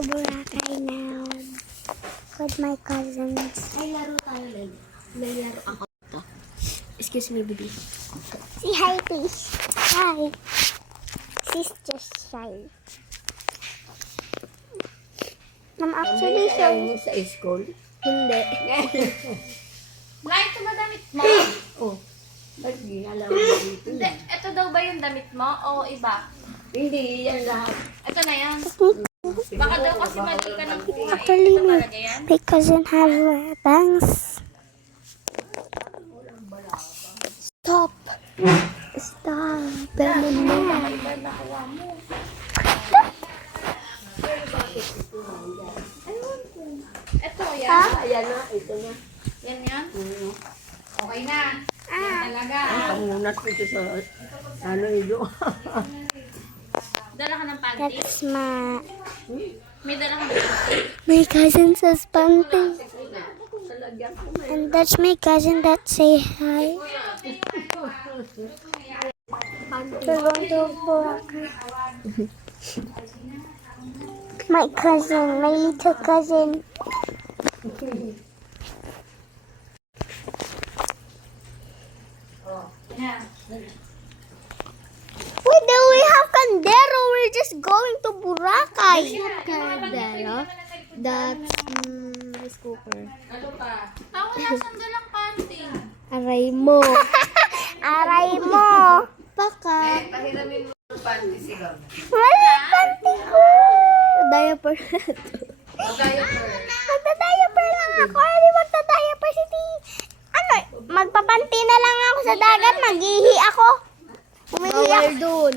Boracay now with my cousins. Ay, laro tayo, Lay. May laro ako to. Excuse me, baby. Say hi, please. Hi. She's just shy. I'm actually shy. Sa school? Hindi. Nay, ito ba damit mo? Oh. Ba't di alam mo dito? Hindi, ito daw ba yung damit mo o iba? Hindi, yan lahat. Ito na yan. Baka daw kasi mali ka ng kuha. Actually, Ito talaga yan. my cousin have bangs. Stop. Stop. Ganun na. Iba nakuha mo. Ito, yan. Ayan na, ito na. Yan yan. Okay na. Yan talaga. Pangunat ko ito sa, ano ito. Dala ka ng panty. That's my... May dala ka ng panty. My cousin says panty. Talagyan ko na. And that's my cousin that say hi. We're going to Boracay. My cousin, my little cousin. Yan. Wait, do we have Candero? We're just going to Boracay. Candelo. That's rice cooker. Ano pa? Ako nasan dalang panty. Aray mo. Aray mo. Baka. Pahiramin mo yung panty sigaw. Wala panty ko. Diaper. Diaper. Magta-diaper lang ako. Hindi magta-diaper si T. Ano, magpapanti na lang ako sa dagat. Mag-ihi ako. Umihi ako. Bawal dun.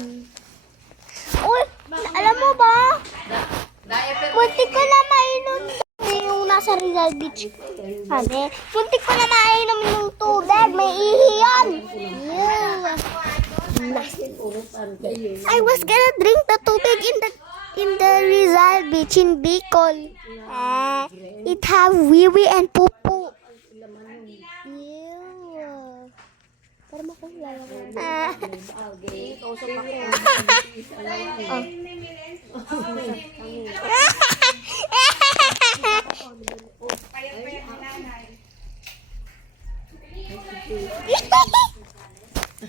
Uy, alam mo ba? Diaper. Puntik ko na mainom yung nasa Rizal Beach. Sabi, puntik ko na mainom yung tubig. May ihi yan. I was gonna drink the tubig in the Rizal Beach in Bicol. It have wee-wee and poo-poo. Para makulala ko. Kausap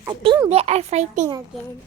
I think they are fighting again.